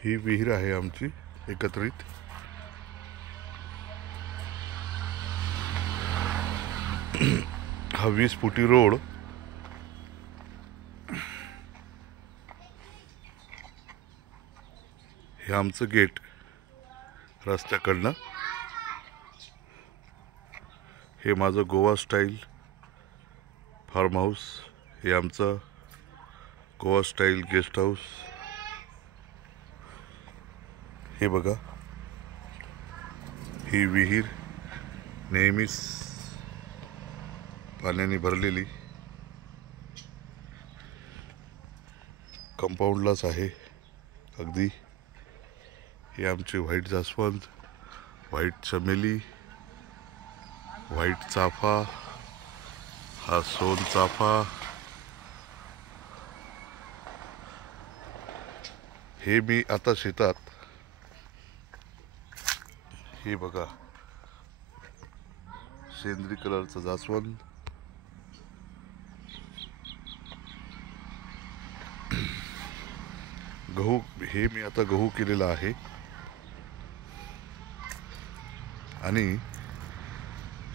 ही विहीर आहे आमची एकत्रित. हा 20 फुटी रोड. हे आमचं गेट रस्त्याकडनं. हे माझं गोवा स्टाईल फार्म हाऊस. हे आमचं गोवा स्टाईल गेस्ट हाऊस. हे बघा, ही विहीर नेहमीच पाण्याने भरलेली कंपाऊंडलाच आहे अगदी. हे आमचे व्हाईट जास्वंद, व्हाईट चमेली, व्हाईट चाफा, हा सोन चाफा. हे मी आता शेतात, हे बघा सेंद्री कलरचं जास्वंद. गहू, हे मी आता गहू केलेला आहे. आणि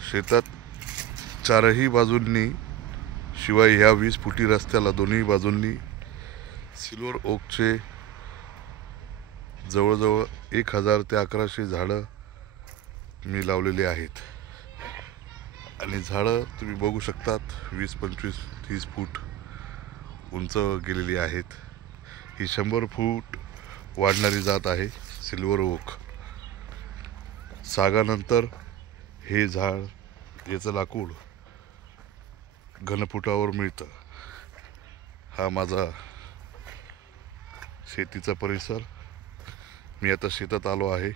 शेतात चारही बाजूंनी, शिवाय ह्या 20 फुटी रस्त्याला दोन्ही बाजूंनी सिल्वर ओकचे जवळजवळ 1000 ते 1100 झाडं मी लावलेली आहेत. आणि झाडं तुम्ही बघू शकतात 20, 25, 30 फूट उंच गेलेली आहेत. ही 100 फूट वाढणारी जात आहे सिल्वर ओक. सागानंतर हे झाड, याचं लाकूड घनफुटावर मिळतं. हा माझा शेतीचा परिसर. मी आता शेतात आलो आहे.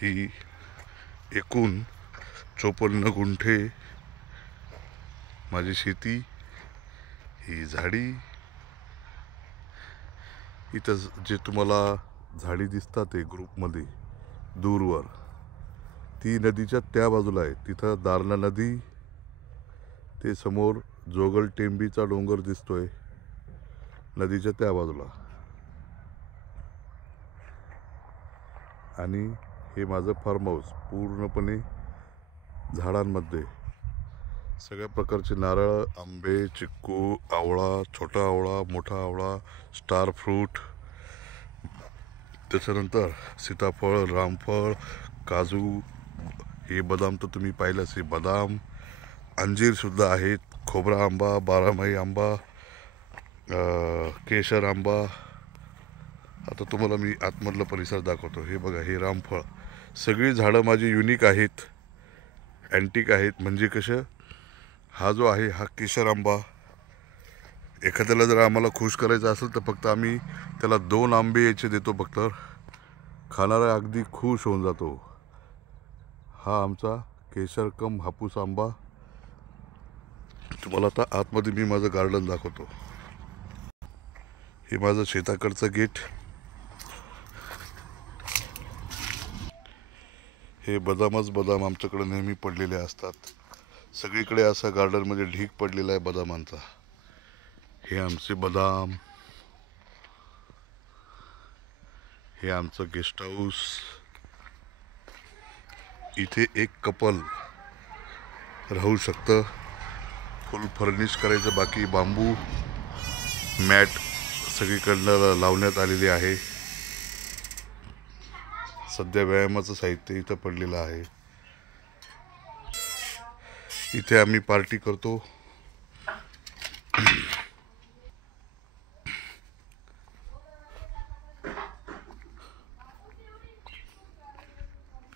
ही एकूण 54 गुंठे माझी शेती. ही झाडी, इथं जे तुम्हाला झाडी दिसतात ते ग्रुपमध्ये दूरवर, ती नदीच्या त्या बाजूला आहे. तिथं दारणा नदी, ते समोर जोगल टेंबीचा डोंगर दिसतोय नदीच्या त्या बाजूला. आणि हे माझं फार्म हाऊस पूर्णपणे झाडांमध्ये. सगळ्या प्रकारचे नारळ, आंबे, चिक्कू, आवळा, छोटा आवळा, मोठा आवळा, स्टार फ्रूट, त्याच्यानंतर सीताफळ, रामफळ, काजू, हे बदाम तर तुम्ही पाहिलंच. हे बदाम, अंजीरसुद्धा आहेत, खोबरा आंबा, बारामाही आंबा, केशर आंबा. आता तुम्हाला मी आतमधला परिसर दाखवतो. हे बघा, हे रामफळ. सगळी झाडं माझी युनिक आहेत, अँटिक आहेत. म्हणजे कसं, हा जो आहे हा केशर आंबा, एखाद्याला जर आम्हाला खुश करायचं असेल तर फक्त आम्ही त्याला 2 आंबे याचे देतो, फक्त खाणारा अगदी खुश होऊन जातो. हा आमचा केशर कम हापूस आंबा. तुम्हाला आता आतमध्ये मी माझं गार्डन दाखवतो. हे माझं शेताकडचं गेट. हे बदामच बदाम आमच्याकडे नेहमी पडलेले असतात. सगळीकडे असा गार्डनमध्ये ढीग पडलेला आहे बदामांचा. हे आमचे बदाम. हे आमचं गेस्ट हाऊस. इथे एक कपल राहू शकतं. फुल फर्निश करायचं बाकी. बांबू मॅट सगळीकडनं लावण्यात आलेली आहे. सध्या व्यायामाचं साहित्य इथं पडलेलं आहे. इथे आम्ही पार्टी करतो.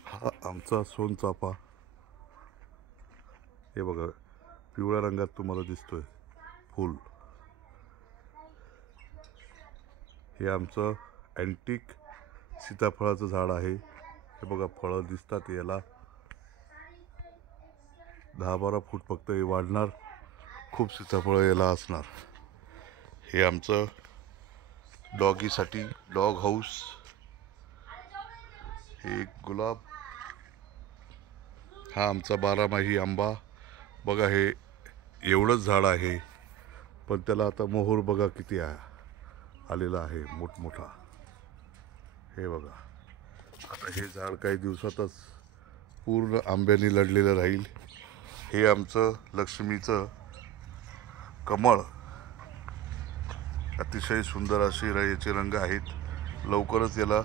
हा आमचा सोनचाफा. हे बघा, पिवळ्या रंगात तुम्हाला दिसतोय फूल. हे आमचं अँटिक सीताफळाचं झाड आहे. हे बघा, फळं दिसतात याला. 10-12 फूट फक्त हे वाढणार. खूप सीताफळं याला असणार. हे आमचं डॉगीसाठी डॉग हाऊस. हे गुलाब. हा आमचा 12माही आंबा. बघा, हे एवढंच झाड आहे पण त्याला आता मोहर बघा किती आहे. आलेला आहे मोठमोठा. हे बघा, आता हे झाड काही दिवसातच पूर्ण आंब्याने लढलेलं राहील. हे आमचं लक्ष्मीचं कमळ, अतिशय सुंदर असे याचे रंग आहेत. लवकरच याला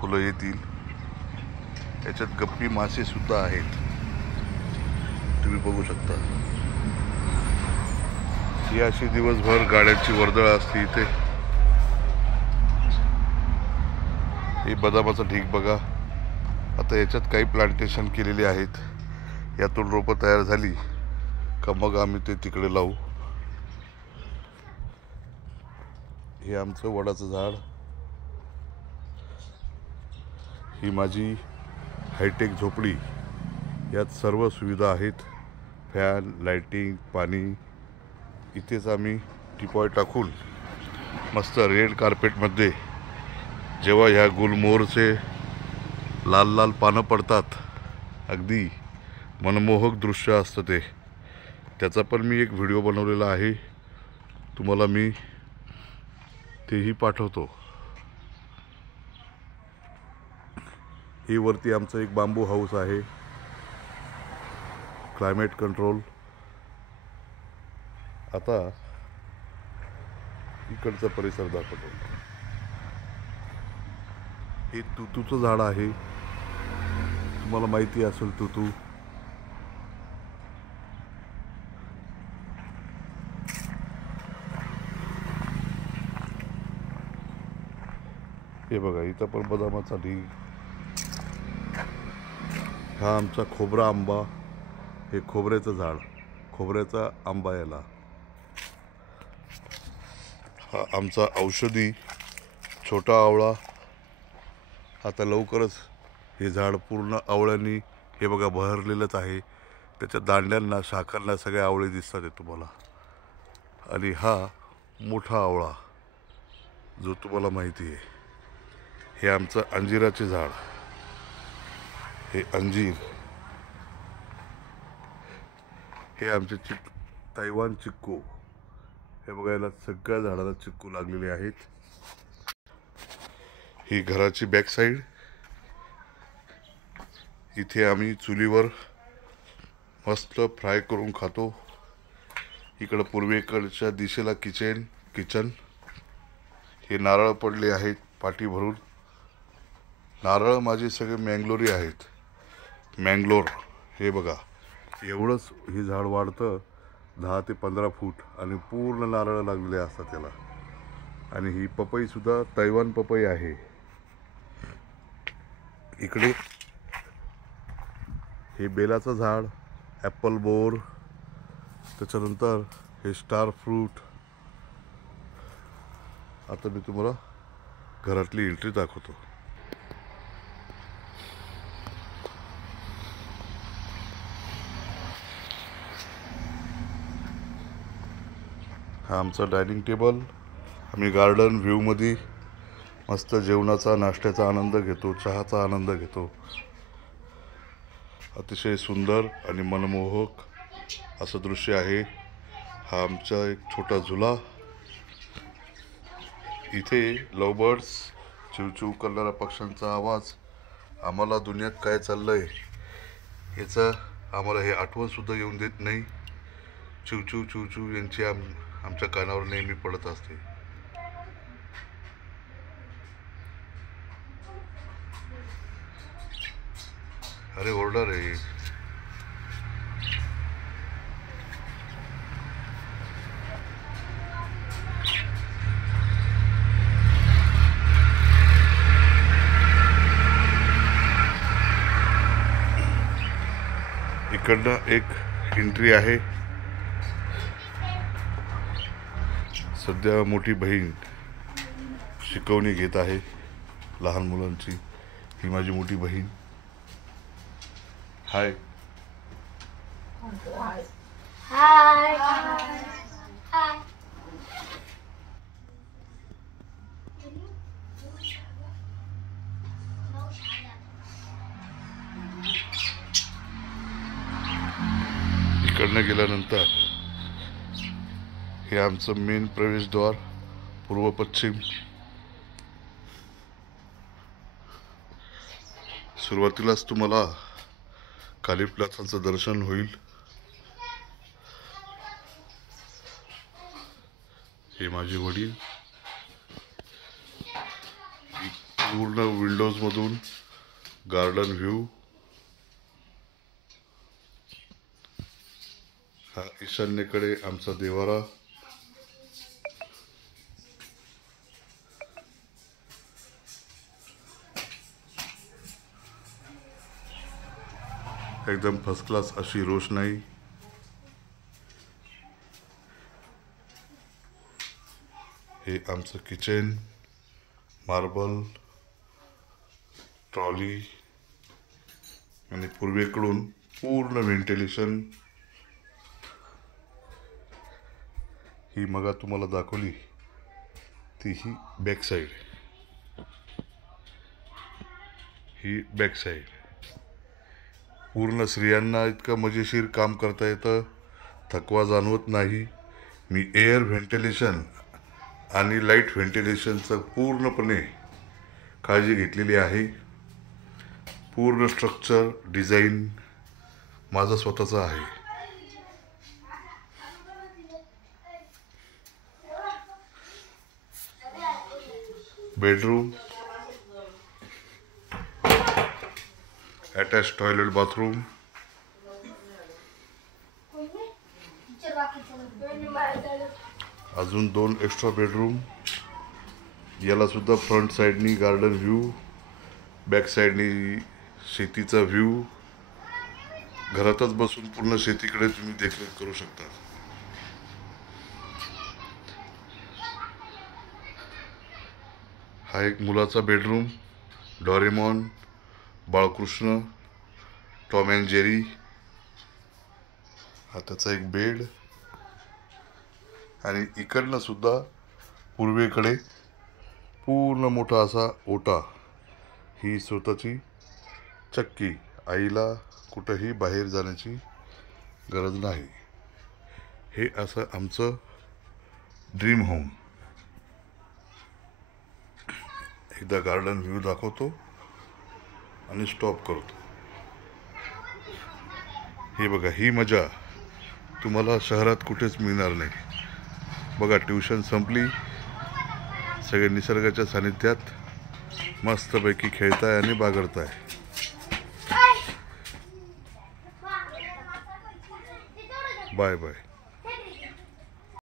फुलं येतील. याच्यात गप्पी मासे सुद्धा आहेत, तुम्ही बघू शकता. ही अशी दिवसभर गाड्यांची वर्दळ असते इथे. हे बदामाचं ढीग बघा. आता याच्यात काही प्लांटेशन केलेले आहेत. यातून रोपं तयार झाली का मग आम्ही ते तिकडे लावू. हे आमचं वडाचं झाड. ही माझी हायटेक झोपडी. यात सर्व सुविधा आहेत, फॅन, लाइटिंग, पाणी. इथेच आम्ही टिपॉय टाकून मस्त रेड कार्पेटमध्ये जेव्हा ह्या गुलमोहरचे लाल लाल पानं पडतात, अगदी मनमोहक दृश्य असतं ते. त्याचा पण मी एक व्हिडिओ बनवलेला आहे, तुम्हाला मी तेही पाठवतो. ही वरती आमचं एक बांबू हाऊस आहे, क्लायमेट कंट्रोल. आता इकडचा परिसर दाखवतो. हे तुतूचं झाड आहे, तुम्हाला माहिती असेल तुतू. हे बघा, इथं पण बदामाचा ढीग. हा आमचा खोबरा आंबा. हे खोबऱ्याचं झाड, खोबऱ्याचा आंबा याला. हा आमचा औषधी छोटा आवळा. आता लवकरच हे झाड पूर्ण आवळ्यांनी हे बघा बहरलेलंच आहे. त्याच्या दांड्यांना, शाखांना सगळे आवळे दिसतात आहे तुम्हाला. आणि हा मोठा आवळा जो तुम्हाला माहिती आहे. हे आमचं अंजिराचे झाड. हे अंजीर. हे आमचे तैवान चिक्कू. हे बघायला सगळ्या झाडाला चिक्कू लागलेले आहेत. ही घराची बॅक साईड. इथे आम्ही चुलीवर मस्त फ्राय करून खातो. इकडं पूर्वेकडच्या दिशेला किचन. हे नारळ पडले आहेत पाटी भरून. नारळ माझे सगळे मँगलोरी आहेत, मँगलोर. हे बघा, एवढंच हे झाड वाढतं, 10 ते 15 फूट, आणि पूर्ण नारळ लागलेले असतात त्याला. आणि ही पपई सुद्धा तैवान पपई आहे. इकडे हे बेलाचं झाड, ॲपल बोर. त्याच्यानंतर हे स्टार फ्रूट. आता मी तुम्हाला घरातली एंट्री दाखवतो. हा आमचा डायनिंग टेबल. आम्ही गार्डन व्ह्यूमध्ये मस्त जेवणाचा, नाश्त्याचा आनंद घेतो, चहाचा आनंद घेतो. अतिशय सुंदर आणि मनमोहक असं दृश्य आहे. हा आमचा एक छोटा झुला. इथे लवबर्ड्स, चिवचिव करणाऱ्या पक्ष्यांचा आवाज आम्हाला दुनियात काय चाललंय याचं आम्हाला हे आठवणसुद्धा येऊन देत नाही. चिवचिव चिवचिव यांची आमच्या कानावर नेहमी पडत असते. अरे ओरडा रे. इकडनं एक एंट्री आहे. सध्या मोठी बहीण शिकवणी घेत आहे लहान मुलांची. ही माझी मोठी बहीण. हाय. हाय. हाय. इकडनं गेल्यानंतर हे आमचं मेन प्रवेशद्वार. पूर्व पश्चिम. सुरुवातीलाच तुम्हाला काली प्लाझाचं दर्शन होईल. हे माझे वडील. पूर्ण विंडोज मधून गार्डन व्ह्यू. हा ईशान्येकडे आमचा देवारा. एकदम फर्स्ट क्लास अशी रोषणाई. हे आमचं किचन. मार्बल ट्रॉली आणि पूर्वेकडून पूर्ण व्हेंटिलेशन. ही मगा तुम्हाला दाखवली ती ही बॅक साईड. ही बॅक साईड. पूर्ण स्त्रियांना इतकं मजेशीर काम करता येतं, थकवा जाणवत नाही. मी एअर व्हेंटिलेशन आणि लाईट व्हेंटिलेशनचं पूर्णपणे काळजी घेतलेली आहे. पूर्ण स्ट्रक्चर डिझाईन माझं स्वतःचं आहे. Bedroom, attach toilet bathroom. अजून 2 एक्स्ट्रा बेडरूम. याला सुद्धा फ्रंट साईडनी गार्डन व्ह्यू, बॅक साईडनी शेतीचा व्ह्यू. घरातच बसून पूर्ण शेतीकडे तुम्ही देखरेख करू शकता. हा एक मुलाचा bedroom. Doraemon, Balkrishna, Tom and Jerry. हा त्याचा एक बेड. आणि इकडनं सुद्धा पूर्वेकडे पूर्ण मोठा असा ओटा. ही स्वतःची चक्की. आईला कुठंही बाहेर जाण्याची गरज नाही. हे असं आमचं ड्रीम होम. एकदा गार्डन व्ह्यू दाखवतो आणि स्टॉप करतो. हे बघा, ही मजा तुम्हाला शहरात कुठेच मिळणार नाही. बघा, ट्युशन संपली, सगळे निसर्गाच्या सानिध्यात मस्तपैकी खेळताय आणि बागडताय. Bye bye.